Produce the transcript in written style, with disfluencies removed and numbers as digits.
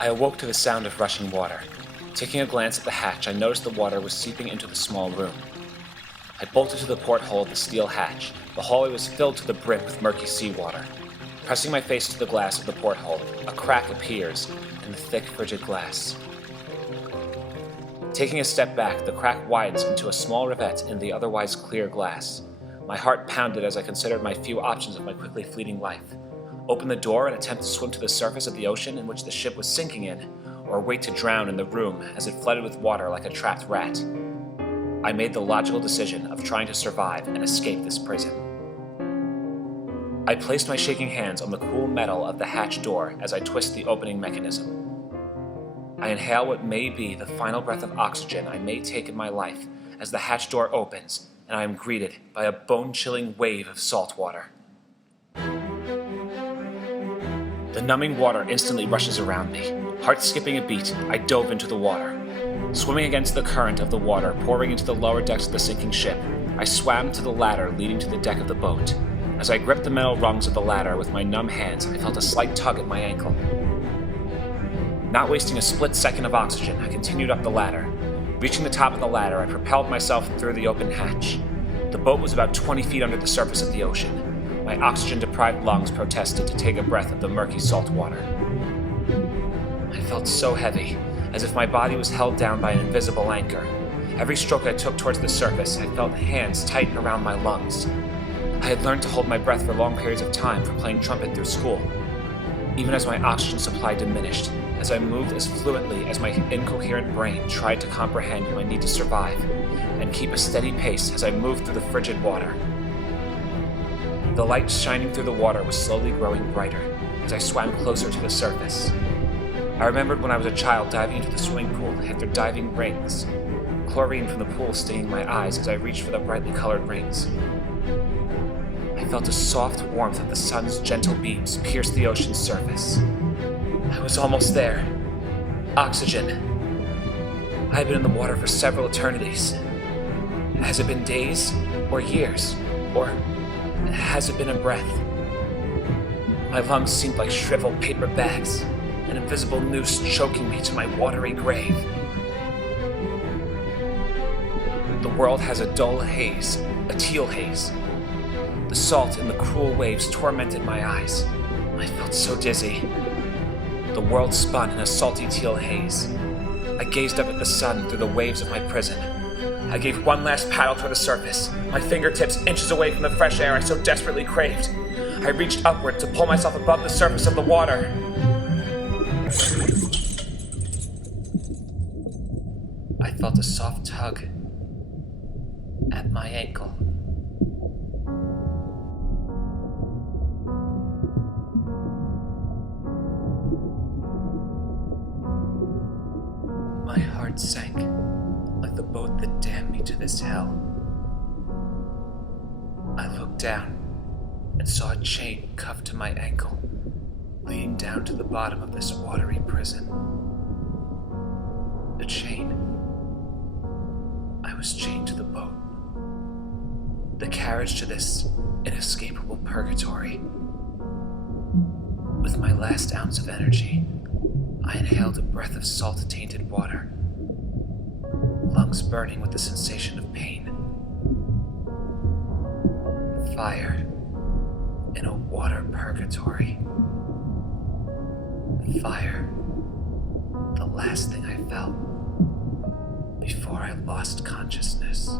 I awoke to the sound of rushing water. Taking a glance at the hatch, I noticed the water was seeping into the small room. I bolted to the porthole of the steel hatch. The hallway was filled to the brim with murky seawater. Pressing my face to the glass of the porthole, a crack appears in the thick, frigid glass. Taking a step back, the crack widens into a small rivet in the otherwise clear glass. My heart pounded as I considered my few options of my quickly fleeting life. Open the door and attempt to swim to the surface of the ocean in which the ship was sinking in, or wait to drown in the room as it flooded with water like a trapped rat. I made the logical decision of trying to survive and escape this prison. I placed my shaking hands on the cool metal of the hatch door as I twist the opening mechanism. I inhale what may be the final breath of oxygen I may take in my life as the hatch door opens and I am greeted by a bone-chilling wave of salt water. The numbing water instantly rushes around me. Heart skipping a beat, I dove into the water. Swimming against the current of the water pouring into the lower decks of the sinking ship, I swam to the ladder leading to the deck of the boat. As I gripped the metal rungs of the ladder with my numb hands, I felt a slight tug at my ankle. Not wasting a split second of oxygen, I continued up the ladder. Reaching the top of the ladder, I propelled myself through the open hatch. The boat was about 20 feet under the surface of the ocean. My oxygen-deprived lungs protested to take a breath of the murky salt water. I felt so heavy, as if my body was held down by an invisible anchor. Every stroke I took towards the surface, I felt hands tighten around my lungs. I had learned to hold my breath for long periods of time from playing trumpet through school. Even as my oxygen supply diminished, as I moved as fluently as my incoherent brain tried to comprehend my need to survive, and keep a steady pace as I moved through the frigid water. The light shining through the water was slowly growing brighter as I swam closer to the surface. I remembered when I was a child diving into the swimming pool after diving rings, chlorine from the pool stinging my eyes as I reached for the brightly colored rings. I felt a soft warmth of the sun's gentle beams pierce the ocean's surface. I was almost there. Oxygen. I had been in the water for several eternities. Has it been days or years? Or has it been a breath? My lungs seemed like shriveled paper bags, an invisible noose choking me to my watery grave. The world has a dull haze, a teal haze. The salt and the cruel waves tormented my eyes. I felt so dizzy. The world spun in a salty teal haze. I gazed up at the sun through the waves of my prison. I gave one last paddle toward the surface, my fingertips inches away from the fresh air I so desperately craved. I reached upward to pull myself above the surface of the water. I felt a soft tug at my ankle. My heart sank like the boat that damned me to this hell. I looked down and saw a chain cuffed to my ankle, leading down to the bottom of this watery prison. A chain. I was chained to the boat. The carriage to this inescapable purgatory. With my last ounce of energy, I inhaled a breath of salt-tainted water, lungs burning with the sensation of pain. Fire in a water purgatory. Fire, the last thing I felt before I lost consciousness.